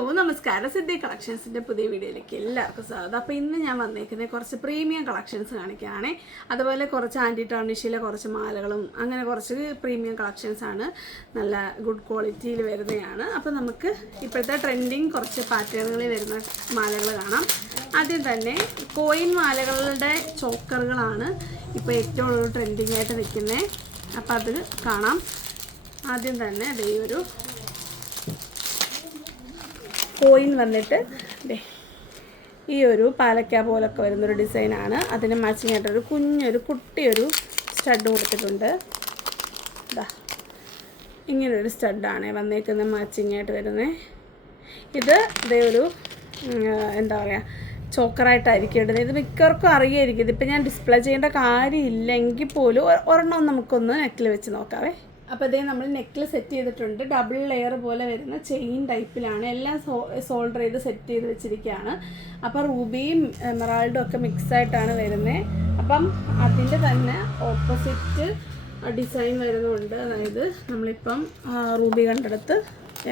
ഓ നമസ്കാരം സിദ്ധി കളക്ഷൻസിന്റെ പുതിയ വീഡിയോയിലേക്ക് എല്ലാവർക്കും സ്വാഗതം. അപ്പോൾ ഇന്ന് ഞാൻ വന്നേക്കുന്നത് കുറച്ച് പ്രീമിയം കളക്ഷൻസ് കാണിക്കുകയാണ്. അതുപോലെ കുറച്ച് ആന്റി ടോണിഷിലെ കുറച്ച് മാലകളും അങ്ങനെ കുറച്ച് പ്രീമിയം കളക്ഷൻസ് ആണ് നല്ല ഗുഡ് ക്വാളിറ്റിയിൽ വരുന്നതാണ്. അപ്പോൾ നമുക്ക് ഇപ്പോഴത്തെ ട്രെൻഡിങ് കുറച്ച് പാറ്റേണുകളിൽ വരുന്ന മാലകൾ കാണാം. ആദ്യം തന്നെ കോയിൻ മാലകളുടെ ചോക്കറുകളാണ് ഇപ്പോൾ ഏറ്റവും ട്രെൻഡിങ് ആയിട്ട് നിൽക്കുന്നത് അപ്പോൾ അത് കാണാം. ആദ്യം തന്നെ അതേ ഒരു കോയിൻ വന്നിട്ട് ഈ ഒരു പാലക്ക പോലൊക്കെ വരുന്നൊരു ഡിസൈനാണ്. അതിന് മാച്ചിങ് ആയിട്ടൊരു കുഞ്ഞൊരു കുട്ടിയൊരു സ്റ്റഡ് കൊടുത്തിട്ടുണ്ട്. ഇതാ ഇങ്ങനൊരു സ്റ്റഡാണ് വന്നേക്കുന്ന മാച്ചിങ് ആയിട്ട് വരുന്നത് ഇത് ഇതേ ഒരു എന്താ പറയുക ചോക്കറായിട്ടായിരിക്കും ഇടുന്നത് ഇത് മിക്കവർക്കും അറിയായിരിക്കും. ഇതിപ്പോൾ ഞാൻ ഡിസ്പ്ലേ ചെയ്യേണ്ട കാര്യമില്ലെങ്കിൽ പോലും ഒരെണ്ണം നമുക്കൊന്ന് നെക്കിൽ വെച്ച് നോക്കാവേ. അപ്പോൾ ഇതേ നമ്മൾ നെക്കിൽ സെറ്റ് ചെയ്തിട്ടുണ്ട്. ഡബിൾ ലെയർ പോലെ വരുന്ന ചെയിൻ ടൈപ്പിലാണ് എല്ലാം സോ സോൾഡർ ചെയ്ത് സെറ്റ് ചെയ്ത് വെച്ചിരിക്കുകയാണ് അപ്പോൾ റൂബിയും എമറാൾഡും ഒക്കെ മിക്സ് ആയിട്ടാണ് വരുന്നത് അപ്പം അതിന്റെ തന്നെ ഓപ്പോസിറ്റ് ഡിസൈൻ വരുന്നുണ്ട്. അതായത് നമ്മളിപ്പം റൂബി കണ്ടെടുത്ത്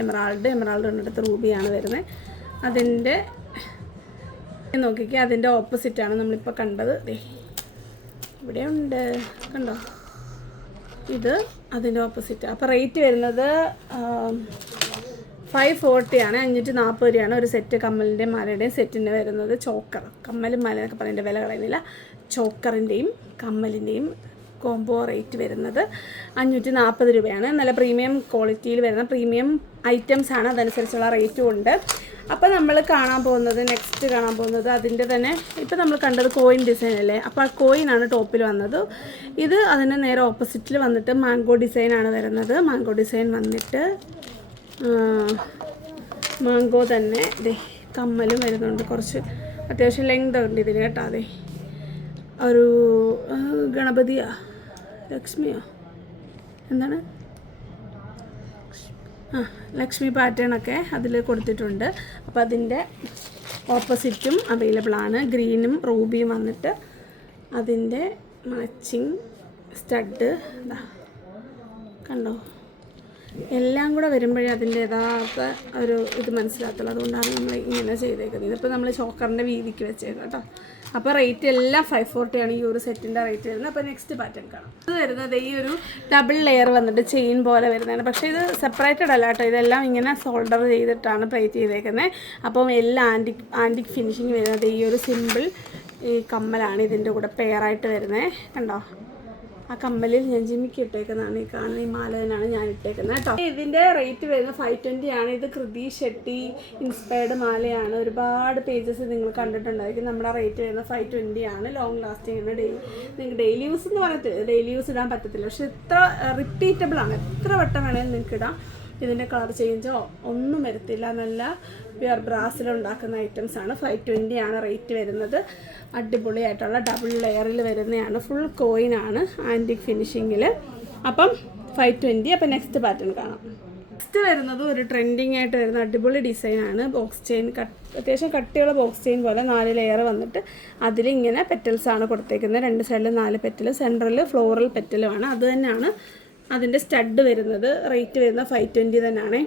എമറാൾഡ് എമറാൾഡ് കണ്ടെടുത്ത് റൂബിയാണ് വരുന്നത് അതിന്റെ നോക്കിക്കുക അതിന്റെ ഓപ്പോസിറ്റാണ് നമ്മളിപ്പോൾ കണ്ടത്. ദേ ഇവിടെ ഉണ്ട് കണ്ടോ? ഇത് അതിന്റെ ഓപ്പോസിറ്റ്. അപ്പോൾ റേറ്റ് വരുന്നത് ഫൈവ് ഫോർട്ടിയാണ് അഞ്ഞൂറ്റി നാൽപ്പത് രൂപയാണ് ഒരു സെറ്റ് കമ്മലിന്റെയും മാലയുടെയും സെറ്റിന് വരുന്നത് ചോക്കർ. കമ്മലും മാല എന്നൊക്കെ പറയുന്നതിന്റെ വില കളയുന്നില്ല. ചോക്കറിന്റെയും കമ്മലിന്റെയും കോംബോ റേറ്റ് വരുന്നത് അഞ്ഞൂറ്റി നാൽപ്പത് രൂപയാണ്. നല്ല പ്രീമിയം ക്വാളിറ്റിയിൽ വരുന്ന പ്രീമിയം ഐറ്റംസ് ആണ്. അതനുസരിച്ചുള്ള റേറ്റും ഉണ്ട്. അപ്പോൾ നമ്മൾ കാണാൻ പോകുന്നത് നെക്സ്റ്റ് കാണാൻ പോകുന്നത് അതിന്റെ തന്നെ ഇപ്പോൾ നമ്മൾ കണ്ടത് കോയിൻ ഡിസൈൻ അല്ലേ? അപ്പോൾ ആ കോയിനാണ് ടോപ്പിൽ വന്നത്. ഇത് അതിന് നേരെ ഓപ്പോസിറ്റിൽ വന്നിട്ട് മാംഗോ ഡിസൈനാണ് വരുന്നത്. മാംഗോ ഡിസൈൻ വന്നിട്ട് മാംഗോ തന്നെ. ദേ കമ്മലും വരുന്നുണ്ട്. കുറച്ച് അത്യാവശ്യം ലെങ്ത് ഉണ്ട് ഇതിന് കേട്ടോ അതെ. ഒരു ഗണപതിയാ? ലക്ഷ്മിയോ? എന്താണ്? ലക്ഷ്മി പാറ്റേൺ ഒക്കെ അതിൽ കൊടുത്തിട്ടുണ്ട്. അപ്പോൾ അതിന്റെ ഓപ്പോസിറ്റും അവൈലബിൾ ആണ്. ഗ്രീനും റൂബിയും വന്നിട്ട് അതിന്റെ മാച്ചിങ് സ്റ്റഡ് ഇതാ കണ്ടോ? എല്ലാം കൂടെ വരുമ്പോഴേ അതിന്റെ യഥാർത്ഥ ഒരു ഇത് മനസ്സിലാത്തുള്ളൂ അതുകൊണ്ടാണ് നമ്മൾ ഇങ്ങനെ ചെയ്തേക്കുന്നത്. ഇതിപ്പോൾ നമ്മൾ ചോക്കറിന്റെ വീതിക്ക് വെച്ചേക്കാം കേട്ടോ അപ്പോൾ റേറ്റ് എല്ലാം ഫൈവ് ഫോർട്ടി ആണ് ഈ ഒരു സെറ്റിന്റെ റേറ്റ് വരുന്നത്. അപ്പോൾ നെക്സ്റ്റ് പാറ്റേൺ കാണാം. ഇത് വരുന്നത് ഈ ഒരു ഡബിൾ ലെയർ വന്നിട്ട് ചെയിൻ പോലെ വരുന്നതാണ്. പക്ഷേ ഇത് സെപ്പറേറ്റഡ് അല്ല കേട്ടോ. ഇതെല്ലാം ഇങ്ങനെ സോൾഡർ ചെയ്തിട്ടാണ് പ്ലേറ്റ് ചെയ്തേക്കുന്നത് അപ്പം എല്ലാം ആന്റിക് ആന്റിക് ഫിനിഷിങ് വരുന്നത് ഈ ഒരു സിമ്പിൾ ഈ കമ്മലാണ് ഇതിന്റെ കൂടെ പെയറായിട്ട് വരുന്നത് കണ്ടോ? ആ കമ്മലിൽ ഞാൻ ജിമ്മിക്ക് ഇട്ടേക്കുന്നതാണ്. ഈ കാണുന്ന ഈ മാല തന്നെയാണ് ഞാൻ ഇട്ടേക്കുന്നത് കേട്ടോ. ഇതിന്റെ റേറ്റ് വരുന്നത് ഫൈവ് ട്വന്റി ആണ്. ഇത് കൃതി ഷെട്ടി ഇൻസ്പയർഡ് മാലയാണ്. ഒരുപാട് പേജസ് നിങ്ങൾ കണ്ടിട്ടുണ്ടായിരിക്കും. നമ്മുടെ റേറ്റ് വരുന്നത് ഫൈവ് ട്വന്റി ആണ്. ലോങ് ലാസ്റ്റിംഗ് ആണ്. ഡെയിലി നിങ്ങൾക്ക് ഡെയിലി യൂസ് എന്ന് പറഞ്ഞിട്ട് ഡെയിലി യൂസ് ഇടാൻ പറ്റത്തില്ല. പക്ഷെ ഇത്ര റിപ്പീറ്റബിൾ ആണ്. എത്ര വട്ടം വേണമെങ്കിലും നിങ്ങൾക്ക് ഇടാം. ഇതിന്റെ കളർ ചേഞ്ചോ ഒന്നും വരത്തില്ല. നല്ല പ്യുർ ബ്രാസിൽ ഉണ്ടാക്കുന്ന ഐറ്റംസ് ആണ്. ഫൈവ് ട്വന്റി ആണ് റേറ്റ് വരുന്നത്. അടിപൊളിയായിട്ടുള്ള ഡബിൾ ലെയറിൽ വരുന്നതാണ്. ഫുൾ കോയിൻ ആണ് ആന്റിക് ഫിനിഷിങ്ങിൽ അപ്പം ഫൈവ് ട്വന്റി അപ്പം നെക്സ്റ്റ് പാറ്റേൺ കാണാം. നെക്സ്റ്റ് വരുന്നത് ഒരു ട്രെൻഡിങ് ആയിട്ട് വരുന്ന അടിപൊളി ഡിസൈനാണ് ബോക്സ് ചെയിൻ കട്ട് അത്യാവശ്യം കട്ടിയുള്ള ബോക്സ് ചെയിൻ പോലെ നാല് ലെയർ വന്നിട്ട് അതിലിങ്ങനെ പെറ്റൽസാണ് കൊടുത്തേക്കുന്നത്. രണ്ട് സൈഡിൽ നാല് പെറ്റൽ സെൻട്രൽ ഫ്ലോറൽ പെറ്റലുമാണ് അത് തന്നെയാണ് അതിന്റെ സ്റ്റഡ് വരുന്നത് റേറ്റ് വരുന്നത് ഫൈവ് ട്വന്റി തന്നെയാണ്.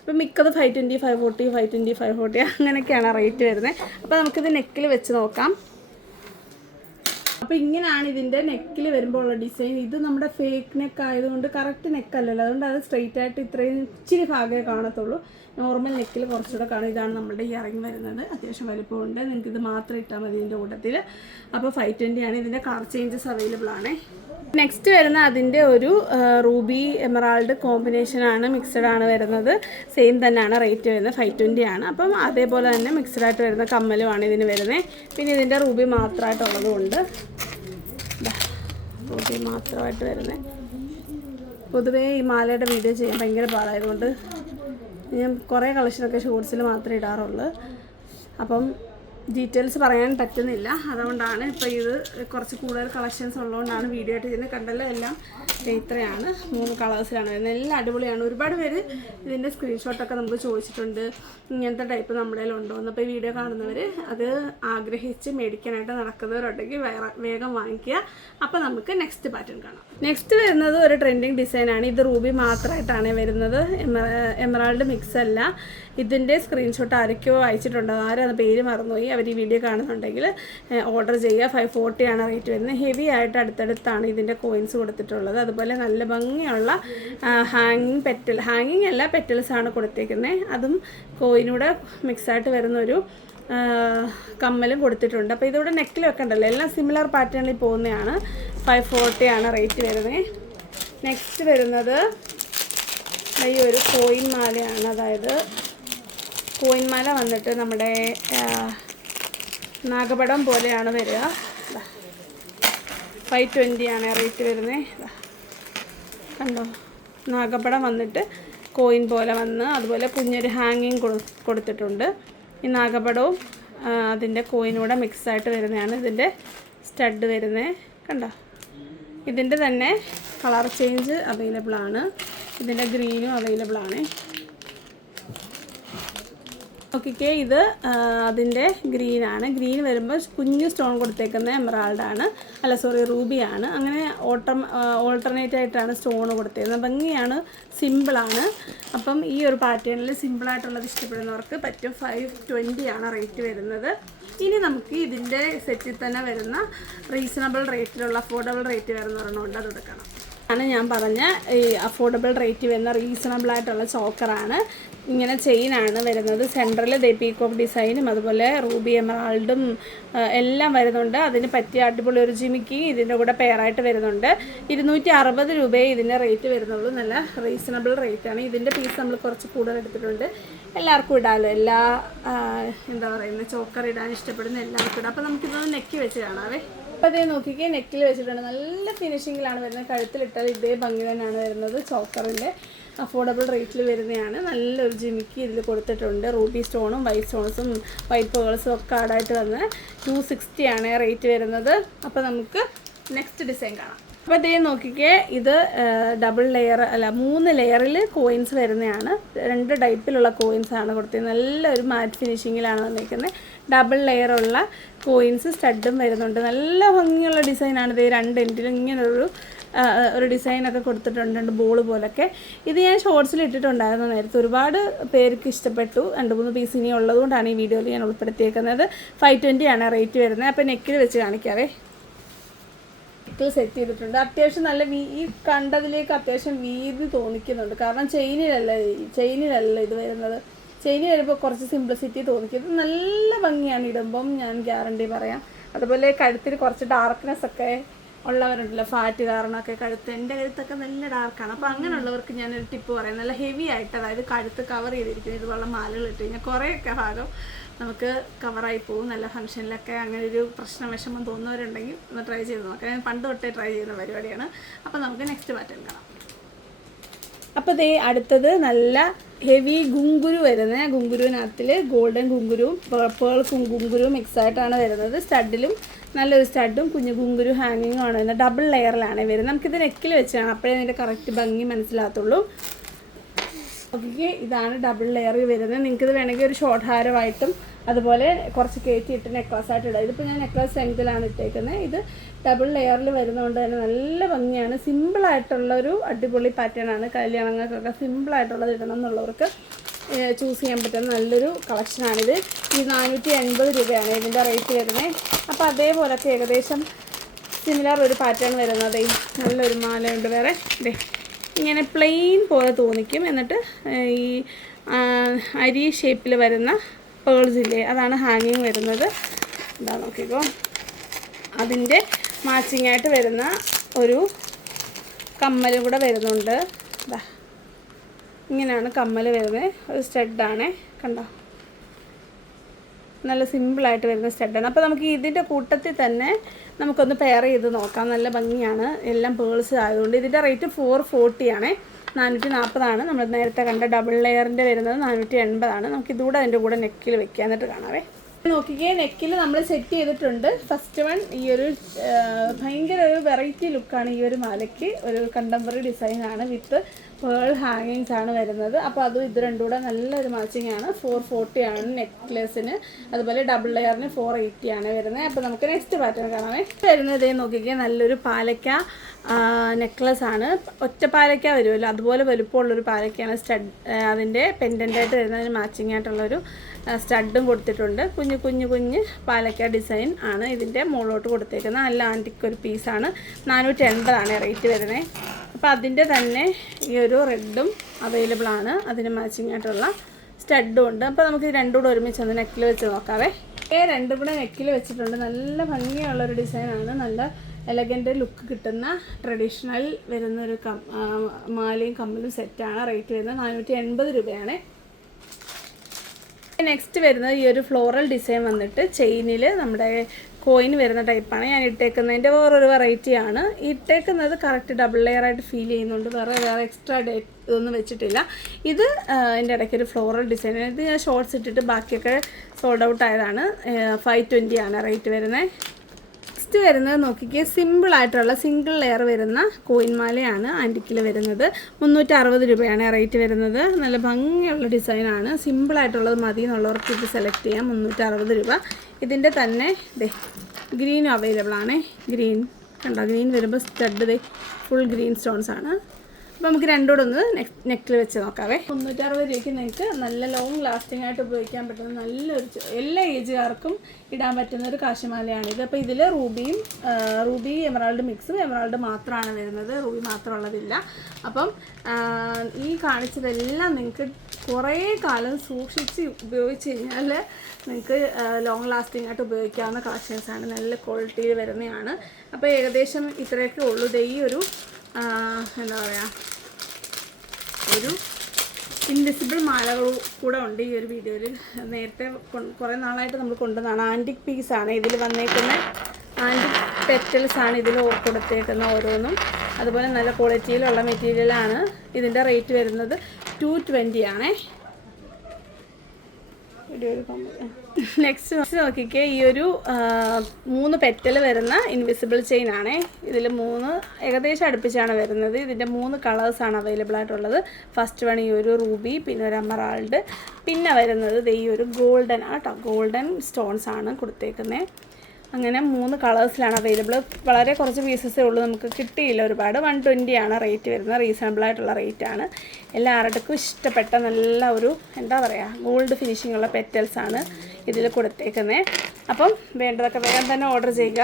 അപ്പോൾ മിക്കത് five twenty five forty five twenty five forty അങ്ങനെയൊക്കെയാണ് റേറ്റ് വരുന്നത്. അപ്പോൾ നമുക്കിത് നെക്കിൽ വെച്ച് നോക്കാം. അപ്പോൾ ഇങ്ങനെയാണ് ഇതിന്റെ നെക്കിൽ വരുമ്പോൾ ഉള്ള ഡിസൈൻ ഇത് നമ്മുടെ ഫേക്ക് നെക്ക് ആയതുകൊണ്ട് കറക്റ്റ് നെക്കല്ലല്ലോ അതുകൊണ്ട് അത് സ്ട്രെയിറ്റ് ആയിട്ട് ഇത്രയും ഇച്ചിരി ഭാഗമേ കാണത്തുള്ളൂ. നോർമൽ നെക്കിൽ കുറച്ചുകൂടെ കാണും ഇതാണ് നമ്മുടെ ഈ ഇറങ്ങി വരുന്നത്. അത്യാവശ്യം വലിപ്പമുണ്ട്. നിങ്ങൾക്ക് ഇത് മാത്രം ഇട്ടാൽ മതി ഇതിന്റെ കൂട്ടത്തിൽ. അപ്പോൾ ഫൈവ് ട്വന്റി ആണ് ഇതിന്റെ കളർ ചേഞ്ചസ് അവൈലബിൾ ആണ്. നെക്സ്റ്റ് വരുന്ന അതിന്റെ ഒരു റൂബി എമറാൾഡ് കോമ്പിനേഷൻ ആണ് മിക്സഡ് ആണ് വരുന്നത്. സെയിം തന്നെയാണ് റേറ്റ് വരുന്നത് ഫൈവ് ട്വന്റി ആണ്. അപ്പം അതേപോലെ തന്നെ മിക്സഡ് ആയിട്ട് വരുന്ന കമ്മലുമാണ് ഇതിന് വരുന്നത് പിന്നെ ഇതിന്റെ റൂബി മാത്രമായിട്ടുള്ളതുകൊണ്ട് റൂബി മാത്രമായിട്ട് വരുന്നത് പൊതുവേ ഈ മാലയുടെ വീഡിയോ ചെയ്യാൻ ഭയങ്കര പാടായതുകൊണ്ട് ഞാൻ കുറേ കളക്ഷനൊക്കെ ഷോർട്സിൽ മാത്രമേ ഇടാറുള്ളൂ. അപ്പം ഡീറ്റെയിൽസ് പറയാൻ പറ്റുന്നില്ല. അതുകൊണ്ടാണ് ഇപ്പോൾ ഇത് കുറച്ച് കൂടുതൽ കളക്ഷൻസ് ഉള്ളതുകൊണ്ടാണ് വീഡിയോ ആയിട്ട് ഇതിന്റെ കണ്ടല്ലോ. എല്ലാം ഇത്രയാണ്. മൂന്ന് കളേഴ്സിലാണ് വരുന്നത്. എല്ലാം അടിപൊളിയാണ്. ഒരുപാട് പേര് ഇതിന്റെ സ്ക്രീൻഷോട്ടൊക്കെ നമുക്ക് ചോദിച്ചിട്ടുണ്ട്. ഇങ്ങനത്തെ ടൈപ്പ് നമ്മുടെ ഉണ്ടോ എന്ന്. അപ്പോൾ ഈ വീഡിയോ കാണുന്നവർ അത് ആഗ്രഹിച്ച് മേടിക്കാനായിട്ട് നടക്കുന്നവരുണ്ടെങ്കിൽ വേഗം വാങ്ങിക്കുക. അപ്പോൾ നമുക്ക് നെക്സ്റ്റ് പാറ്റേൺ കാണാം. നെക്സ്റ്റ് വരുന്നത് ഒരു ട്രെൻഡിങ് ഡിസൈനാണ് ഇത് റൂബി മാത്രമായിട്ടാണ് വരുന്നത്. എമറാൾഡ് മിക്സ് അല്ല. ഇതിന്റെ സ്ക്രീൻഷോട്ട് ആരൊക്കെയോ അയച്ചിട്ടുണ്ട്. ആരും അത് പേര് മറന്നുപോയി. അവർ ഈ വീഡിയോ കാണുന്നുണ്ടെങ്കിൽ ഓർഡർ ചെയ്യുക. ഫൈവ് ഫോർട്ടിയാണ് റേറ്റ് വരുന്നത്. ഹെവി ആയിട്ട് അടുത്തടുത്താണ് ഇതിന്റെ കോയിൻസ് കൊടുത്തിട്ടുള്ളത്. അതുപോലെ നല്ല ഭംഗിയുള്ള ഹാങ്ങിങ് പെറ്റൽ ഹാങ്ങിങ് അല്ല പെറ്റൽസാണ് കൊടുത്തേക്കുന്നത് അതും കോയിനൂടെ മിക്സായിട്ട് വരുന്നൊരു കമ്മലും കൊടുത്തിട്ടുണ്ട്. അപ്പോൾ ഇതിവിടെ നെക്കിൽ വെക്കണ്ടല്ലോ. എല്ലാം സിമിലർ പാറ്റേണിൽ പോകുന്നതാണ്. ഫൈവ് ഫോർട്ടി ആണ് റേറ്റ് വരുന്നത് നെക്സ്റ്റ് വരുന്നത് ഈ ഒരു കോയിൻ മാലയാണ്. അതായത് കോയിൻ മാല വന്നിട്ട് നമ്മുടെ നാഗപടം പോലെയാണ് വരിക. ഫൈവ് ട്വന്റി ആണ് റേറ്റ് വരുന്നത് കണ്ടോ? നാഗപടം വന്നിട്ട് കോയിൻ പോലെ വന്ന് അതുപോലെ കുഞ്ഞൊരു ഹാങ്ങിങ് കൊടുത്തിട്ടുണ്ട്. ഈ നാഗപടവും അതിന്റെ കോയിനൂടെ മിക്സായിട്ട് വരുന്നതാണ് ഇതിന്റെ സ്റ്റഡ് വരുന്നത് കണ്ടോ? ഇതിന്റെ തന്നെ കളർ ചേഞ്ച് അവൈലബിൾ ആണ്. ഇതിന്റെ ഗ്രീനും അവൈലബിൾ ആണ്. നോക്കിക്കേ ഇത് അതിന്റെ ഗ്രീനാണ് ഗ്രീൻ വരുമ്പോൾ കുഞ്ഞ് സ്റ്റോൺ കൊടുത്തേക്കുന്ന എമറാൾഡാണ് അല്ല സോറി റൂബിയാണ് അങ്ങനെ ഓട്ടം ഓൾട്ടർനേറ്റ് ആയിട്ടാണ് സ്റ്റോൺ കൊടുത്തേക്കുന്നത്. ഭംഗിയാണ് സിമ്പിളാണ് അപ്പം ഈ ഒരു പാറ്റേണിൽ സിമ്പിളായിട്ടുള്ളത് ഇഷ്ടപ്പെടുന്നവർക്ക് പറ്റും ഫൈവ് ട്വന്റി ആണ് റേറ്റ് വരുന്നത്. ഇനി നമുക്ക് ഇതിന്റെ സെറ്റിൽ തന്നെ വരുന്ന റീസണബിൾ റേറ്റിലുള്ള അഫോർഡബിൾ റേറ്റ് വരുന്ന ഒരെണ്ണമുണ്ട് അത് എടുക്കണം. ആണ് ഞാൻ പറഞ്ഞ ഈ അഫോർഡബിൾ റേറ്റ് വരുന്ന റീസണബിൾ ആയിട്ടുള്ള ചോക്കറാണ് ഇങ്ങനെ ചെയിൻ ആണ് വരുന്നത്. സെൻട്രൽ ദേ പീക്കോക്ക് ഡിസൈനും അതുപോലെ റൂബി എമറാൾഡും എല്ലാം വരുന്നുണ്ട്. അതിന് പറ്റിയ അടിപൊളി ഒരു ജിമിക്കി ഇതിന്റെ കൂടെ പെയറായിട്ട് വരുന്നുണ്ട്. ഇരുന്നൂറ്റി അറുപത് രൂപയെ ഇതിന്റെ റേറ്റ് വരുന്നുള്ളൂ. നല്ല റീസണബിൾ റേറ്റാണ് ഇതിന്റെ പീസ് നമ്മൾ കുറച്ച് കൂടുതൽ എടുത്തിട്ടുണ്ട്. എല്ലാവർക്കും ഇടാമല്ലോ എല്ലാ എന്താ പറയുന്നത് ചോക്കർ ഇടാൻ ഇഷ്ടപ്പെടുന്ന എല്ലാവർക്കും ഇടാം. അപ്പോൾ നമുക്കിതൊന്ന് നെക്കി വെച്ച് കാണാവേ. അപ്പോൾ നോക്കിക്കെ നെക്കിൽ വെച്ചിട്ടുണ്ട്. നല്ല ഫിനിഷിങ്ങിലാണ് വരുന്നത്. കഴുത്തിലിട്ടത് ഇതേ ഭംഗി തന്നെയാണ് വരുന്നത്. ചോക്കറിന്റെ അഫോർഡബിൾ റേറ്റിൽ വരുന്നതാണ്. നല്ലൊരു ജിമിക്ക് ഇതിൽ കൊടുത്തിട്ടുണ്ട്. റൂബി സ്റ്റോണും വൈറ്റ് സ്റ്റോൺസും വൈറ്റ് പേൾസും ഒക്കെ ആടായിട്ട് വന്ന് ടു സിക്സ്റ്റി ആണ് റേറ്റ് വരുന്നത്. അപ്പോൾ നമുക്ക് നെക്സ്റ്റ് ഡിസൈൻ കാണാം. അപ്പോൾ ഇതേ നോക്കിക്കേ ഇത് ഡബിൾ ലെയർ അല്ല മൂന്ന് ലെയറിൽ കോയിൻസ് വരുന്നതാണ്. രണ്ട് ടൈപ്പിലുള്ള കോയിൻസ് ആണ് കൊടുത്തത് നല്ലൊരു മാറ്റ് ഫിനിഷിങ്ങിലാണ് വന്നിരിക്കുന്നത്. ഡബിൾ ലെയർ ഉള്ള കോയിൻസ് സ്റ്റഡും വരുന്നുണ്ട്. നല്ല ഭംഗിയുള്ള ഡിസൈനാണ് ഇത്. രണ്ട് എൻഡിലും ഇങ്ങനൊരു ഒരു ഡിസൈനൊക്കെ കൊടുത്തിട്ടുണ്ട്. ബോൾ പോലൊക്കെ. ഇത് ഞാൻ ഷോർട്സിൽ ഇട്ടിട്ടുണ്ടായിരുന്നു നേരത്തെ. ഒരുപാട് പേർക്ക് ഇഷ്ടപ്പെട്ടു. രണ്ട് മൂന്ന് പീസ് ഇനി ഉള്ളതുകൊണ്ടാണ് ഈ വീഡിയോയിൽ ഞാൻ ഉൾപ്പെടുത്തിയേക്കുന്നത്. ഫൈവ് ട്വന്റി ആണ് റേറ്റ് വരുന്നത്. അപ്പോൾ നെക്കിൽ വെച്ച് കാണിക്കാവേ. നെക്കിൽ സെറ്റ് ചെയ്തിട്ടുണ്ട്. അത്യാവശ്യം നല്ല വീ ഈ കണ്ടതിലേക്ക് അത്യാവശ്യം വീതി തോന്നിക്കുന്നുണ്ട്. കാരണം ചെയിനിലല്ല ചെയിനിലല്ല ഇത് വരുന്നത്. ചെയിനി വരുമ്പോൾ കുറച്ച് സിംപ്ലിസിറ്റി തോന്നിക്കും. നല്ല ഭംഗിയാണ് ഇടുമ്പം ഞാൻ ഗ്യാരണ്ടി പറയാം. അതുപോലെ കഴുത്തിൽ കുറച്ച് ഡാർക്ക്നെസ് ഒക്കെ ഉള്ളവരുണ്ടല്ലോ ഫാറ്റ് കാരണമൊക്കെ കഴുത്ത്. എന്റെ കഴുത്തൊക്കെ നല്ല ഡാർക്കാണ് അപ്പോൾ അങ്ങനെയുള്ളവർക്ക് ഞാനൊരു ടിപ്പ് പറയാം. നല്ല ഹെവി ആയിട്ട് അതായത് കഴുത്ത് കവർ ചെയ്തിരിക്കും ഇതുപോലുള്ള മാലകൾ ഇട്ട് കഴിഞ്ഞാൽ കുറേയൊക്കെ ഭാഗം നമുക്ക് കവറായി പോകും. നല്ല ഫംഗ്ഷനിലൊക്കെ അങ്ങനെ ഒരു പ്രശ്നം വിഷമം തോന്നുന്നവരുണ്ടെങ്കിൽ ഒന്ന് ട്രൈ ചെയ്ത് നോക്കാം. ഞാൻ പണ്ട് തൊട്ടേ ട്രൈ ചെയ്യുന്ന പരിപാടിയാണ്. അപ്പോൾ നമുക്ക് നെക്സ്റ്റ് പാറ്റേൺ കാണാം. അപ്പോൾ ദേ അടുത്തത് നല്ല ഹെവി ഗുങ്കുരു വരുന്നത് ഗുങ്കുരുവിനകത്തിൽ ഗോൾഡൻ ഗുങ്കുരുവും പേൾ ഗുങ്കുരുവും മിക്സ് ആയിട്ടാണ് വരുന്നത്. സ്റ്റഡിലും നല്ലൊരു സ്റ്റഡും കുഞ്ഞു ഗുങ്കുരു ഹാങ്ങിങ്ങും ആണ്. വരുന്നത് ഡബിൾ ലെയറിലാണ് വരുന്നത്. നമുക്കിത് നെക്കിൽ വെച്ചാണ് അപ്പോഴേ അതിന്റെ കറക്റ്റ് ഭംഗി മനസ്സിലാകത്തുള്ളൂ. ഓക്കെ ഇതാണ് ഡബിൾ ലെയർ വരുന്നത്. നിങ്ങൾക്ക് ഇത് വേണമെങ്കിൽ ഒരു ഷോർട്ട് ഹാരമായിട്ടും അതുപോലെ കുറച്ച് കയറ്റി ഇട്ട് നെക്ലസ് ആയിട്ട് ഇടാം ഇതിപ്പോൾ ഞാൻ നെക്ലസ് ലെങ്തിലാണ് ഇട്ടേക്കുന്നത് ഇത് ഡബിൾ ലെയറിൽ വരുന്നതുകൊണ്ട് തന്നെ നല്ല ഭംഗിയാണ്. സിമ്പിളായിട്ടുള്ള ഒരു അടിപൊളി പാറ്റേൺ ആണ്. കല്യാണങ്ങൾക്കൊക്കെ സിമ്പിളായിട്ടുള്ളത് ഇടണം എന്നുള്ളവർക്ക് ചൂസ് ചെയ്യാൻ പറ്റുന്ന നല്ലൊരു കളക്ഷനാണിത് ഈ നാനൂറ്റി എൺപത് രൂപയാണ് ഇതിന്റെ റേറ്റ് വരുന്നത് അപ്പോൾ അതേപോലൊക്കെ ഏകദേശം സിമിലർ ഒരു പാറ്റേൺ വരുന്നത്. നല്ലൊരു മാലയുണ്ട് വേറെ. ദേ ഇങ്ങനെ പ്ലെയിൻ പോലെ തോന്നിക്കും. എന്നിട്ട് ഈ അരി ഷേപ്പിൽ വരുന്ന പേൾസ് ഇല്ലേ അതാണ് ഹാങ്ങിങ് വരുന്നത്. എന്താ നോക്കിക്കോ. അതിന്റെ മാച്ചിങ് ആയിട്ട് വരുന്ന ഒരു കമ്മലും കൂടെ വരുന്നുണ്ട്. ഇതാ. ഇങ്ങനെയാണ് കമ്മൽ വരുന്നത്. ഒരു സ്റ്റഡാണ് കണ്ടോ? നല്ല സിമ്പിളായിട്ട് വരുന്ന സ്റ്റഡാണ് അപ്പോൾ നമുക്ക് ഇതിന്റെ കൂട്ടത്തിൽ തന്നെ നമുക്കൊന്ന് പെയർ ചെയ്ത് നോക്കാം. നല്ല ഭംഗിയാണ്. എല്ലാം പേൾസ് ആയതുകൊണ്ട് ഇതിന്റെ റേറ്റ് ഫോർ ഫോർട്ടി നാനൂറ്റി നാൽപ്പതാണ് നമ്മൾ നേരത്തെ കണ്ട ഡബിൾ ലെയറിന്റെ വരുന്നത് നാനൂറ്റി എൺപതാണ് നമുക്ക് ഇതുകൂടെ അതിന്റെ കൂടെ നെക്കിൽ വെക്കാം. എന്നിട്ട് കാണാവേ. നോക്കിക്കേ നെക്കിൽ നമ്മൾ സെറ്റ് ചെയ്തിട്ടുണ്ട്. ഫസ്റ്റ് വൺ ഈ ഒരു ഭയങ്കര ഒരു വെറൈറ്റി ലുക്കാണ് ഈ ഒരു മാലയ്ക്ക്. ഒരു കണ്ടംപററി ഡിസൈനാണ് വിത്ത് പേൾ ഹാങ്ങിങ്സ് ആണ് വരുന്നത്. അപ്പോൾ അതും ഇത് രണ്ടും കൂടെ നല്ലൊരു മാച്ചിങ് ആണ്. ഫോർ ഫോർട്ടി ആണ് നെക്ലെസിന് അതുപോലെ ഡബിൾ ലെയറിന് ഫോർ എയ്റ്റി ആണ് വരുന്നത്. അപ്പോൾ നമുക്ക് നെക്സ്റ്റ് പാറ്റേൺ കാണാമേ. വരുന്നത് നോക്കിക്കുക നോക്കിക്കേ നല്ലൊരു പാലക്ക നെക്ലസ് ആണ്. ഒറ്റ പാലക്ക വരുമല്ലോ. അതുപോലെ വലുപ്പമുള്ളൊരു പാലക്കയാണ് സ്റ്റഡ് അതിന്റെ പെൻഡന്റായിട്ട് വരുന്നതിന് മാച്ചിങ് ആയിട്ടുള്ളൊരു സ്റ്റഡും കൊടുത്തിട്ടുണ്ട്. കുഞ്ഞു കുഞ്ഞു കുഞ്ഞ് പാലക്ക ഡിസൈൻ ആണ് ഇതിന്റെ മുകളിലോട്ട് കൊടുത്തേക്കുന്നത്. നല്ല ആന്റിക്ക് ഒരു പീസാണ് നാനൂറ്റി എൺപതാണ് റേറ്റ് വരുന്നത്. അപ്പോൾ അതിന്റെ തന്നെ ഈ ഒരു റെഡും അവൈലബിൾ ആണ്. അതിന് മാച്ചിങ് ആയിട്ടുള്ള സ്റ്റഡും ഉണ്ട്. അപ്പോൾ നമുക്ക് ഇത് രണ്ടും കൂടെ ഒരുമിച്ച് ഒന്ന് നെക്കിൽ വെച്ച് നോക്കാവേ. ഏ രണ്ടും കൂടെ നെക്കിൽ വെച്ചിട്ടുണ്ട്. നല്ല ഭംഗിയുള്ള ഭംഗിയുള്ളൊരു ഡിസൈനാണ് നല്ല എലഗന്റ് ലുക്ക് കിട്ടുന്ന ട്രഡീഷണൽ വരുന്നൊരു കം മാലയും കമ്മലും സെറ്റാണ് റേറ്റ് വരുന്നത് നാനൂറ്റി എൺപത് രൂപയാണ് നെക്സ്റ്റ് വരുന്നത് ഈ ഒരു ഫ്ലോറൽ ഡിസൈൻ വന്നിട്ട് ചെയിനിൽ നമ്മുടെ കോയിൻ വരുന്ന ടൈപ്പാണ് ഞാൻ ഇട്ടേക്കുന്നതിന്റെ വേറൊരു വെറൈറ്റി ആണ്. ഇട്ടേക്കുന്നത് കറക്റ്റ് ഡബിൾ ലെയർ ആയിട്ട് ഫീൽ ചെയ്യുന്നുണ്ട്. വേറെ വേറെ എക്സ്ട്രാ ഡേറ്റ് ഒന്നും വെച്ചിട്ടില്ല. ഇത് എന്റെ ഇടയ്ക്ക് ഒരു ഫ്ലോറൽ ഡിസൈൻ ഇത് ഞാൻ ഷോർട്ട്സ് ഇട്ടിട്ട് ബാക്കിയൊക്കെ സോൾഡ് ഔട്ട് ആയതാണ്. ഫൈവ് ട്വന്റി ആണ് റേറ്റ് വരുന്നത് നെക്സ്റ്റ് വരുന്നത് നോക്കിക്കേ. സിമ്പിൾ ആയിട്ടുള്ള സിംഗിൾ ലെയർ വരുന്ന കോയിൻ മാലയാണ് ആന്റിക്കിൽ വരുന്നത്. മുന്നൂറ്റി അറുപത് രൂപയാണ് റേറ്റ് വരുന്നത്. നല്ല ഭംഗിയുള്ള ഡിസൈനാണ് സിമ്പിൾ ആയിട്ടുള്ളത് മതി എന്നുള്ളവർക്ക് ഇത് സെലക്ട് ചെയ്യാം. മുന്നൂറ്റി അറുപത് രൂപ. ഇതിന്റെ തന്നെ ദേ ഗ്രീൻ അവൈലബിൾ ആണ്. ഗ്രീൻ കണ്ടോ ഗ്രീൻ വരുമ്പോൾ സ്റ്റഡ് ദേ ഫുൾ ഗ്രീൻ സ്റ്റോൺസ് ആണ്. അപ്പോൾ നമുക്ക് രണ്ടുകൂടെ ഒന്ന് നെക്ക് നെക്കിൽ വെച്ച് നോക്കാവേ. മുന്നൂറ്ററുപത് രൂപയ്ക്ക് നിങ്ങൾക്ക് നല്ല ലോങ് ലാസ്റ്റിംഗ് ആയിട്ട് ഉപയോഗിക്കാൻ പറ്റുന്ന നല്ലൊരു എല്ലാ ഏജുകാർക്കും ഇടാൻ പറ്റുന്ന ഒരു കാശിമാലയാണിത് അപ്പോൾ ഇതിൽ റൂബിയും റൂബി എമറാൾഡ് മിക്സും എമറാൾഡ് മാത്രമാണ് വരുന്നത്. റൂബി മാത്രമുള്ളതില്ല. അപ്പം ഈ കാണിച്ചതെല്ലാം നിങ്ങൾക്ക് കുറേ കാലം സൂക്ഷിച്ച് ഉപയോഗിച്ച് കഴിഞ്ഞാൽ നിങ്ങൾക്ക് ലോങ് ലാസ്റ്റിംഗ് ആയിട്ട് ഉപയോഗിക്കാവുന്ന കളക്ഷൻസ് ആണ്. നല്ല ക്വാളിറ്റിയിൽ വരുന്നതാണ് അപ്പോൾ ഏകദേശം ഇത്രയൊക്കെ ഉള്ളൂ. ഈ ഒരു എന്താ പറയുക ഒരു ഇൻവിസിബിൾ മാലകൾ കൂടെ ഉണ്ട് ഈ ഒരു വീഡിയോയിൽ നേരത്തെ കുറേ നാളായിട്ട് നമ്മൾ കൊണ്ടുവന്നതാണ്. ആന്റിക് പീസാണ് ഇതിൽ വന്നേക്കുന്ന. ആന്റിക് പെറ്റൽസ് ആണ് ഇതിൽ കൊടുത്തേക്കുന്ന ഓരോന്നും. അതുപോലെ നല്ല ക്വാളിറ്റിയിലുള്ള മെറ്റീരിയലാണ് ഇതിന്റെ റേറ്റ് വരുന്നത്. ടു ട്വന്റി ആണേ. നെക്സ്റ്റ് നോക്കിക്കേ. ഈ ഒരു മൂന്ന് പെറ്റൽ വരുന്ന ഇൻവിസിബിൾ ചെയിൻ ആണേ. ഇതിൽ മൂന്ന് ഏകദേശം അടുപ്പിച്ചാണ് വരുന്നത്. ഇതിന്റെ മൂന്ന് കളേഴ്സാണ് അവൈലബിൾ ആയിട്ടുള്ളത്. ഫസ്റ്റ് വൺ ഈ ഒരു റൂബി പിന്നെ ഒരു എമറാൾഡ് പിന്നെ വരുന്നത് ഈ ഒരു ഗോൾഡൻ ആട്ടോ ഗോൾഡൻ സ്റ്റോൺസ് ആണ് കൊടുത്തേക്കുന്നത് അങ്ങനെ മൂന്ന് കളേഴ്സിലാണ് അവൈലബിൾ വളരെ കുറച്ച് പീസസേ ഉള്ളൂ. നമുക്ക് കിട്ടിയില്ല. ഒരുപാട് വൺ ആണ് റേറ്റ് വരുന്നത്. റീസണബിൾ ആയിട്ടുള്ള റേറ്റ് ആണ്. എല്ലാവർക്കും ഇഷ്ടപ്പെട്ട നല്ല ഒരു എന്താ പറയുക ഗോൾഡ് ഫിനിഷിംഗ് ഉള്ള പെറ്റൽസ് ആണ് ഇതിൽ കൊടുത്തേക്കുന്നത് അപ്പം വേണ്ടതൊക്കെ വേഗം തന്നെ ഓർഡർ ചെയ്യുക.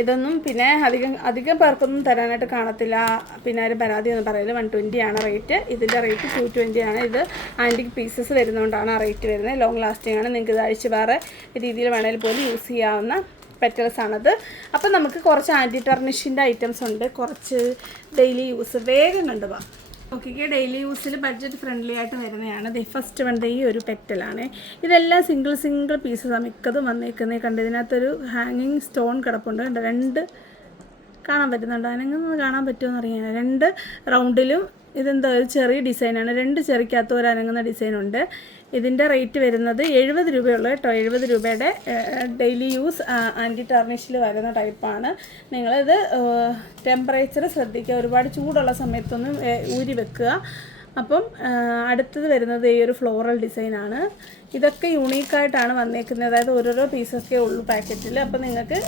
ഇതൊന്നും പിന്നെ അധികം അധികം പേർക്കൊന്നും തരാനായിട്ട് കാണത്തില്ല. പിന്നെ ആരും പരാതി ഒന്നും പറയില്ല വൺ ആണ് റേറ്റ്. ഇതിന്റെ റേറ്റ് ടു ട്വന്റി ആണ്. ഇത് ആന്റിക് പീസസ് വരുന്നതുകൊണ്ടാണ് ആ റേറ്റ് വരുന്നത്. ലോങ് ലാസ്റ്റിംഗ് ആണ്. നിങ്ങൾക്ക് ഇത് അഴിച്ച് വേറെ രീതിയിൽ വേണമെങ്കിൽ പോലും യൂസ് ചെയ്യാവുന്ന പെറ്റൽസ് ആണത് അപ്പം നമുക്ക് കുറച്ച് ആന്റി ടെർണിഷിന്റെ ഐറ്റംസ് ഉണ്ട്. കുറച്ച് ഡെയിലി യൂസ് വേഗം കൊണ്ടുപോകാം ഓക്കെ ഡെയിലി യൂസിൽ ബഡ്ജറ്റ് ഫ്രണ്ട്ലി ആയിട്ട് വരുന്നതാണ്. ഫസ്റ്റ് വൺ ഈ ഒരു പെറ്റലാണ്. ഇതെല്ലാം സിംഗിൾ സിംഗിൾ പീസസ് മിക്കതും വന്നേക്കുന്നത് കണ്ട് ഇതിനകത്തൊരു ഹാങ്ങിങ് സ്റ്റോൺ കിടപ്പുണ്ട്. കണ്ട് രണ്ട് കാണാൻ പറ്റുന്നുണ്ടോ? അതിനെങ്ങനെ കാണാൻ പറ്റുമോ എന്നറിയാൻ രണ്ട് റൗണ്ടിലും ഇതെന്താ ഒരു ചെറിയ ഡിസൈനാണ്. രണ്ട് ചെറിക്കകത്ത് ഒരു അനങ്ങുന്ന ഡിസൈനുണ്ട്. ഇതിന്റെ റേറ്റ് വരുന്നത് എഴുപത് രൂപയുള്ളൂ കേട്ടോ. എഴുപത് രൂപയുടെ ഡെയിലി യൂസ് ആന്റി ടർണിഷിൽ വരുന്ന ടൈപ്പാണ്. നിങ്ങളിത് ടെമ്പറേച്ചർ ശ്രദ്ധിക്കുക. ഒരുപാട് ചൂടുള്ള സമയത്തൊന്നും ഊരി വെക്കുക. അപ്പം അടുത്തത് വരുന്നത് ഈ ഒരു ഫ്ലോറൽ ഡിസൈനാണ് ഇതൊക്കെ യുണീക്കായിട്ടാണ് വന്നേക്കുന്നത്. അതായത് ഓരോരോ പീസൊക്കെ ഉള്ളൂ പാക്കറ്റിൽ അപ്പം നിങ്ങൾക്ക്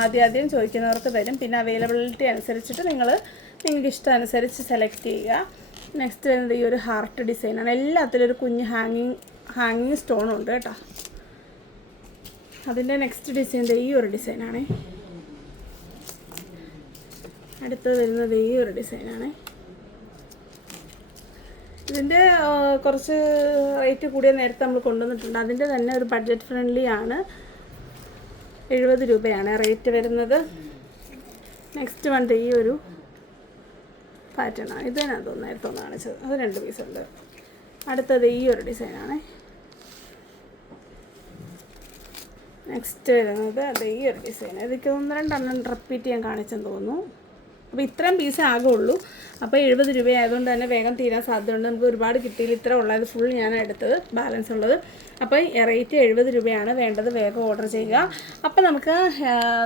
ആദ്യം ആദ്യം ചോദിക്കുന്നവർക്ക് തരും. പിന്നെ അവൈലബിലിറ്റി അനുസരിച്ചിട്ട് നിങ്ങൾ നിങ്ങൾക്ക് ഇഷ്ടം അനുസരിച്ച് സെലക്ട് ചെയ്യുക. നെക്സ്റ്റ് വരുന്നത് ഈ ഒരു ഹാർട്ട് ഡിസൈനാണ് എല്ലാത്തിലും ഒരു കുഞ്ഞ് ഹാങ്ങിങ് ഹാങ്ങിങ് സ്റ്റോൺ ഉണ്ട് കേട്ടോ. അതിന്റെ നെക്സ്റ്റ് ഡിസൈൻ ഈ ഒരു ഡിസൈനാണ് അടുത്തത് വരുന്നത് ഈ ഒരു ഡിസൈനാണ് ഇതിന്റെ കുറച്ച് റേറ്റ് കൂടിയ നേരത്തെ നമ്മൾ കൊണ്ടുവന്നിട്ടുണ്ട്. അതിന്റെ തന്നെ ഒരു ബഡ്ജറ്റ് ഫ്രണ്ട്ലി ആണ്. എഴുപത് രൂപയാണ് റേറ്റ് വരുന്നത്. നെക്സ്റ്റ് വൺ ഈ ഒരു പാറ്റേൺ ആണ്. ഇത് തന്നെ തോന്നുന്നു നേരത്തെ ഒന്ന് കാണിച്ചത്. അത് രണ്ട് പീസ് ഉണ്ട്. അടുത്തത് ഈ ഒരു ഡിസൈനാണ് നെക്സ്റ്റ് വരുന്നത് അത് ഈ ഒരു ഡിസൈൻ ഇതൊക്കെ ഒന്ന് രണ്ടെണ്ണം റിപ്പീറ്റ് ചെയ്യാൻ കാണിച്ചെന്ന് തോന്നുന്നു. അപ്പോൾ ഇത്രയും പീസേ ആകുള്ളൂ. അപ്പോൾ എഴുപത് രൂപ ആയതുകൊണ്ട് തന്നെ വേഗം തീരാൻ സാധ്യതയുണ്ട്. നമുക്ക് ഒരുപാട് കിട്ടിയില്ല. ഇത്ര ഉള്ളത് ഫുൾ ഞാൻ എടുത്തത് ബാലൻസ് ഉള്ളത്. അപ്പോൾ റേറ്റ് എഴുപത് രൂപയാണ് വേണ്ടത് വേഗം ഓർഡർ ചെയ്യുക. അപ്പോൾ നമുക്ക്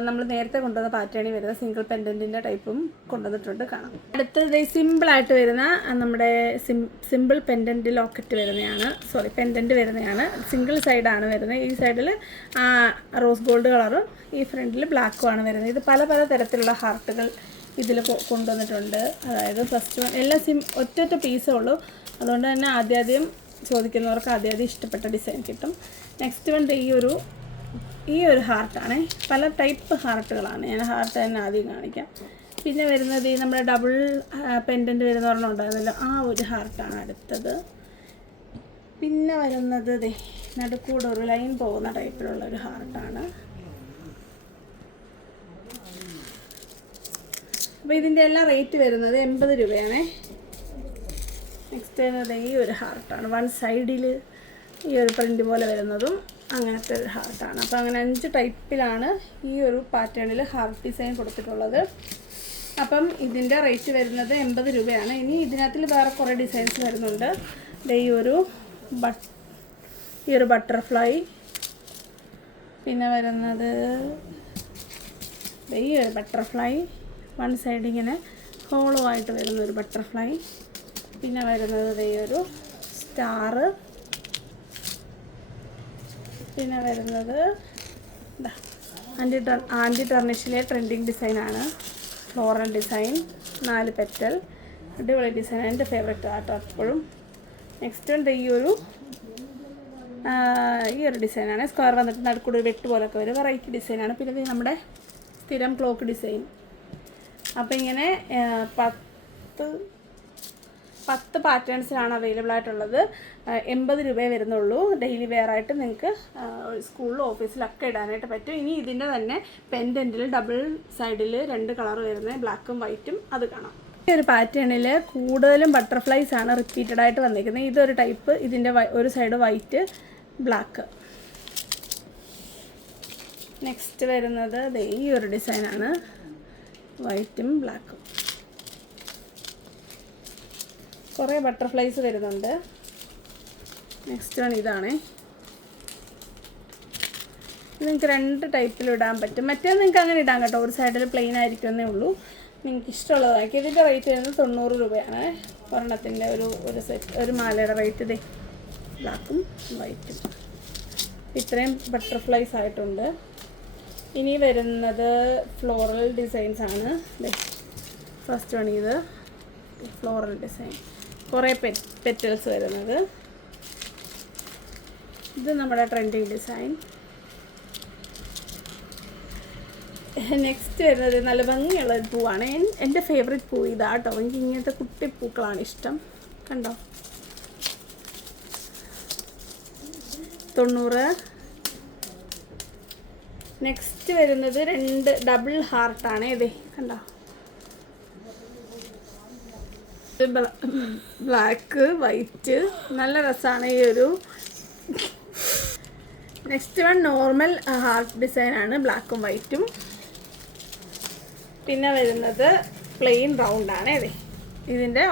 നമ്മൾ നേരത്തെ കൊണ്ടുവന്ന പാറ്റേണി വരുന്ന സിംഗിൾ പെൻഡന്റിന്റെ ടൈപ്പും കൊണ്ടുവന്നിട്ടുണ്ട് കാണാം. അടുത്തത് സിമ്പിളായിട്ട് വരുന്ന നമ്മുടെ സിം സിമ്പിൾ പെൻഡന്റ് ലോക്കറ്റ് വരുന്നതാണ് സോറി പെൻഡന്റ് വരുന്നതാണ് സിംഗിൾ സൈഡാണ് വരുന്നത്. ഈ സൈഡിൽ റോസ് ഗോൾഡ് കളറും ഈ ഫ്രണ്ടിൽ ബ്ലാക്കും ആണ് വരുന്നത്. ഇത് പല പല തരത്തിലുള്ള ഹാർട്ടുകൾ ഇതിൽ കൊണ്ടുവന്നിട്ടുണ്ട്. അതായത് ഫസ്റ്റ് വൺ എല്ലാ സിം ഒറ്റ പീസേ ഉള്ളൂ. അതുകൊണ്ട് തന്നെ ആദ്യാദ്യം ചോദിക്കുന്നവർക്ക് ആദ്യാദ്യം ഇഷ്ടപ്പെട്ട ഡിസൈൻ കിട്ടും. നെക്സ്റ്റ് വൺ ഈ ഒരു ഈ ഒരു ഹാർട്ടാണ് പല ടൈപ്പ് ഹാർട്ടുകളാണ് ഞാൻ ഹാർട്ട് തന്നെ ആദ്യം കാണിക്കാം. പിന്നെ വരുന്നത് ഈ നമ്മുടെ ഡബിൾ പെൻഡന്റ് വരുന്ന ഒരെണ്ണം ഉണ്ടായിരുന്നല്ലോ. ആ ഒരു ഹാർട്ടാണ് അടുത്തത്. പിന്നെ വരുന്നത് നടുക്കൂടെ ഒരു ലൈൻ പോകുന്ന ടൈപ്പിലുള്ള ഒരു ഹാർട്ടാണ് അപ്പോൾ ഇതിന്റെ എല്ലാം റേറ്റ് വരുന്നത് എൺപത് രൂപയാണേ. നെക്സ്റ്റ് വരുന്നത് ഈ ഒരു ഹാർട്ടാണ് വൺ സൈഡിൽ ഈ ഒരു പ്രിന്റ് പോലെ വരുന്നതും അങ്ങനത്തെ ഒരു ഹാർട്ടാണ് അപ്പോൾ അങ്ങനെ അഞ്ച് ടൈപ്പിലാണ് ഈ ഒരു പാറ്റേണിൽ ഹാർട്ട് ഡിസൈൻ കൊടുത്തിട്ടുള്ളത്. അപ്പം ഇതിന്റെ റേറ്റ് വരുന്നത് എൺപത് രൂപയാണ്. ഇനി ഇതിനകത്തിൽ വേറെ കുറേ ഡിസൈൻസ് വരുന്നുണ്ട്. ഈ ഒരു ബട്ട് ഈ ഒരു ബട്ടർഫ്ലൈ പിന്നെ വരുന്നത് ഈ ഒരു ബട്ടർഫ്ലൈ വൺ സൈഡ് ഇങ്ങനെ ഹോളോ ആയിട്ട് വരുന്ന ഒരു ബട്ടർഫ്ലൈ പിന്നെ വരുന്നത് ഈ ഒരു സ്റ്റാറ് പിന്നെ വരുന്നത് ആന്റി ആന്റി ടർണിഷിലെ ട്രെൻഡിങ് ഡിസൈനാണ് ഫ്ലോറൽ ഡിസൈൻ നാല് പെറ്റൽ. അടിപൊളി ഡിസൈൻ എന്റെ ഫേവറേറ്റ് ആട്ടോ എപ്പോഴും. നെക്സ്റ്റ് ഉണ്ട് ഈ ഒരു ഈ ഒരു ഡിസൈനാണ് സ്ക്വയർ വന്നിട്ട് നടുക്കൂടെ ഒരു വെട്ട് പോലൊക്കെ വരും. വെറൈറ്റി ഡിസൈനാണ് പിന്നെ നമ്മുടെ സ്ഥിരം ക്ലോക്ക് ഡിസൈൻ അപ്പോൾ ഇങ്ങനെ പത്ത് പത്ത് പാറ്റേൺസിലാണ് അവൈലബിൾ ആയിട്ടുള്ളത്. എൺപത് രൂപയെ വരുന്നുള്ളൂ. ഡെയിലി വെയർ ആയിട്ട് നിങ്ങൾക്ക് സ്കൂളിലും ഓഫീസിലൊക്കെ ഇടാനായിട്ട് പറ്റും. ഇനി ഇതിന്റെ തന്നെ പെൻഡന്റിൽ ഡബിൾ സൈഡിൽ രണ്ട് കളർ വരുന്നത് ബ്ലാക്കും വൈറ്റും അത് കാണാം. ഈ ഒരു പാറ്റേണിൽ കൂടുതലും ബട്ടർഫ്ലൈസ് ആണ് റിപ്പീറ്റഡ് ആയിട്ട് വന്നിരിക്കുന്നത്. ഇതൊരു ടൈപ്പ് ഇതിന്റെ ഒരു സൈഡ് വൈറ്റ് ബ്ലാക്ക് നെക്സ്റ്റ് വരുന്നത് ഈ ഒരു ഡിസൈനാണ് വൈറ്റും ബ്ലാക്കും. കുറേ ബട്ടർഫ്ലൈസ് വരുന്നുണ്ട്. നെക്സ്റ്റ് വൺ ഇതാണ്. നിങ്ങൾക്ക് രണ്ട് ടൈപ്പിൽ ഇടാൻ പറ്റും. മറ്റേ നിങ്ങൾക്ക് അങ്ങനെ ഇടാൻ കേട്ടോ. ഒരു സൈഡിൽ പ്ലെയിൻ ആയിരിക്കുമെന്നേ ഉള്ളൂ. നിങ്ങൾക്ക് ഇഷ്ടമുള്ളതാക്കി. ഇതിന്റെ റേറ്റ് വരുന്നത് തൊണ്ണൂറ് രൂപയാണ്. ഒരെണ്ണത്തിന്റെ ഒരു ഒരു സെറ്റ് ഒരു മാലയുടെ റേറ്റ് ഇതേ. ബ്ലാക്കും വൈറ്റും. ഇത്രയും ബട്ടർഫ്ലൈസ് ആയിട്ടുണ്ട്. ഇനി വരുന്നത് ഫ്ലോറൽ ഡിസൈൻസ് ആണ്. ഫസ്റ്റ് ആണ് ഇത് ഫ്ലോറൽ ഡിസൈൻ കുറേ പെ പെറ്റൽസ് വരുന്നത്. ഇത് നമ്മുടെ ട്രെൻഡിങ് ഡിസൈൻ നെക്സ്റ്റ് വരുന്നത് നല്ല ഭംഗിയുള്ള ഒരു പൂവാണ്. എന്റെ ഫേവറേറ്റ് പൂ ഇതാ കേട്ടോ എനിക്ക് ഇങ്ങനത്തെ കുട്ടി പൂക്കളാണ് ഇഷ്ടം. കണ്ടോ? തൊണ്ണൂറ്. നെക്സ്റ്റ് വരുന്നത് രണ്ട് ഡബിൾ ഹാർട്ടാണ് ഇതേ കണ്ടോ? ബ്ലാക്ക് വൈറ്റ് നല്ല രസമാണ് ഈ ഒരു. നെക്സ്റ്റ് വൺ നോർമൽ ഹാർട്ട് ഡിസൈനാണ് ബ്ലാക്കും വൈറ്റും പിന്നെ വരുന്നത് പ്ലെയിൻ റൗണ്ടാണ് അതെ ഇതിന്റെ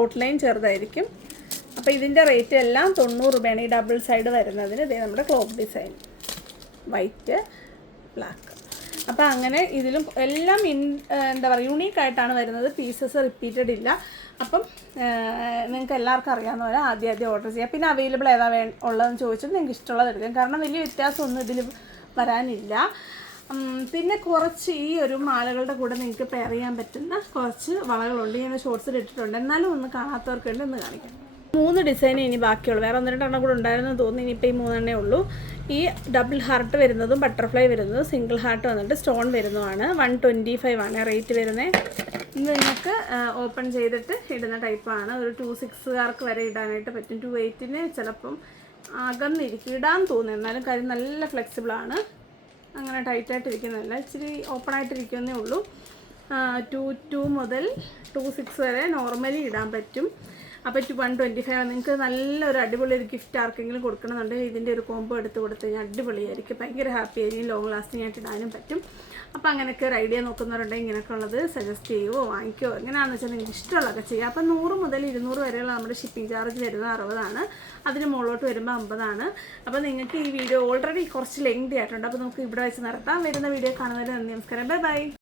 ഔട്ട്ലൈൻ ചെറുതായിരിക്കും. അപ്പോൾ ഇതിന്റെ റേറ്റ് എല്ലാം തൊണ്ണൂറ് രൂപയാണ് ഈ ഡബിൾ സൈഡ് വരുന്നതിന്. ഇതേ നമ്മുടെ ക്ലോക്ക് ഡിസൈൻ വൈറ്റ് ബ്ലാക്ക് അപ്പോൾ അങ്ങനെ ഇതിലും എല്ലാം ഇൻ എന്താ പറയുക യുണീക്കായിട്ടാണ് വരുന്നത്. പീസസ് റിപ്പീറ്റഡ് ഇല്ല. അപ്പം നിങ്ങൾക്ക് എല്ലാവർക്കും അറിയാവുന്ന പോലെ ആദ്യം ആദ്യം ഓർഡർ ചെയ്യാം. പിന്നെ അവൈലബിൾ ഏതാ വേ ഉള്ളതെന്ന് ചോദിച്ചാൽ നിങ്ങൾക്ക് ഇഷ്ടമുള്ളത് എടുക്കാം. കാരണം വലിയ വ്യത്യാസമൊന്നും ഇതിൽ വരാനില്ല. പിന്നെ കുറച്ച് ഈ ഒരു മാലകളുടെ കൂടെ നിങ്ങൾക്ക് പെയർ ചെയ്യാൻ പറ്റുന്ന കുറച്ച് വളകളുണ്ട്. ഞാൻ ഷോർട്സിൽ ഇട്ടിട്ടുണ്ട്. എന്നാലും ഒന്ന് കാണാത്തവർക്ക് വേണ്ടി ഒന്ന് കാണിക്കാം. മൂന്ന് ഡിസൈൻ ഇനി ബാക്കിയുള്ളൂ. വേറെ ഒന്ന് രണ്ടെണ്ണം കൂടെ ഉണ്ടായിരുന്നു തോന്നുന്നു. ഇനിയിപ്പോൾ ഈ മൂന്നെണ്ണേ ഉള്ളൂ. ഈ ഡബിൾ ഹാർട്ട് വരുന്നതും ബട്ടർഫ്ലൈ വരുന്നതും സിംഗിൾ ഹാർട്ട് വന്നിട്ട് സ്റ്റോൺ വരുന്നതുമാണ്. വൺ ട്വന്റി ഫൈവ് ആണ് റേറ്റ് വരുന്നത് ഇത് നിങ്ങൾക്ക് ഓപ്പൺ ചെയ്തിട്ട് ഇടുന്ന ടൈപ്പാണ് ഒരു ടു സിക്സുകാർക്ക് വരെ ഇടാനായിട്ട് പറ്റും. ടു എയ്റ്റിന് ചിലപ്പം അകന്നിരിക്കും. ഇടാൻ തോന്നുന്നു. എന്നാലും കാര്യം നല്ല ഫ്ലെക്സിബിളാണ് അങ്ങനെ ടൈറ്റായിട്ട് ഇരിക്കുന്നതല്ല. ഇച്ചിരി ഓപ്പൺ ആയിട്ടിരിക്കുന്നേ ഉള്ളൂ. ടു ടു മുതൽ ടു സിക്സ് വരെ നോർമലി ഇടാൻ പറ്റും. അപ്പോൾ ടു വൺ ട്വന്റി ഫൈവ് നിങ്ങൾക്ക് നല്ലൊരു അടിപൊളി ഒരു ഗിഫ്റ്റ് ആർക്കെങ്കിലും കൊടുക്കണമെന്നുണ്ടെങ്കിൽ ഇതിന്റെ ഒരു കോംബോ എടുത്ത് കൊടുത്ത് കഴിഞ്ഞാൽ അടിപൊളിയായിരിക്കും. ഭയങ്കര ഹാപ്പി ആയിരിക്കും. ലോങ് ലാസ്റ്റിംഗ് ആയിട്ട് ഇടാനും പറ്റും. അപ്പോൾ അങ്ങനെയൊക്കെ ഒരു ഐഡിയ നോക്കുന്നവരുണ്ടെങ്കിൽ ഇങ്ങനെയൊക്കെ ഉള്ളത് സജസ്റ്റ് ചെയ്യുമോ വാങ്ങിക്കുമോ എങ്ങനെയാണെന്ന് വെച്ചാൽ നിങ്ങൾക്ക് ഇഷ്ടമുള്ളതൊക്കെ ചെയ്യാം. അപ്പോൾ നൂറ് മുതൽ ഇരുന്നൂറ് വരെയുള്ള നമ്മുടെ ഷിപ്പിംഗ് ചാർജ് വരുന്നത് അറുപതാണ്. അതിന് മുകളിലോട്ട് വരുമ്പോൾ അമ്പതാണ്. അപ്പോൾ നിങ്ങൾക്ക് ഈ വീഡിയോ ഓൾറെഡി കുറച്ച് ലെങ്തി ആയിട്ടുണ്ട്. അപ്പോൾ നമുക്ക് ഇവിടെ വെച്ച് നിർത്താം വരുന്ന വീഡിയോ കാണുന്നതിന് നന്ദി നമസ്കാരം. Bye bye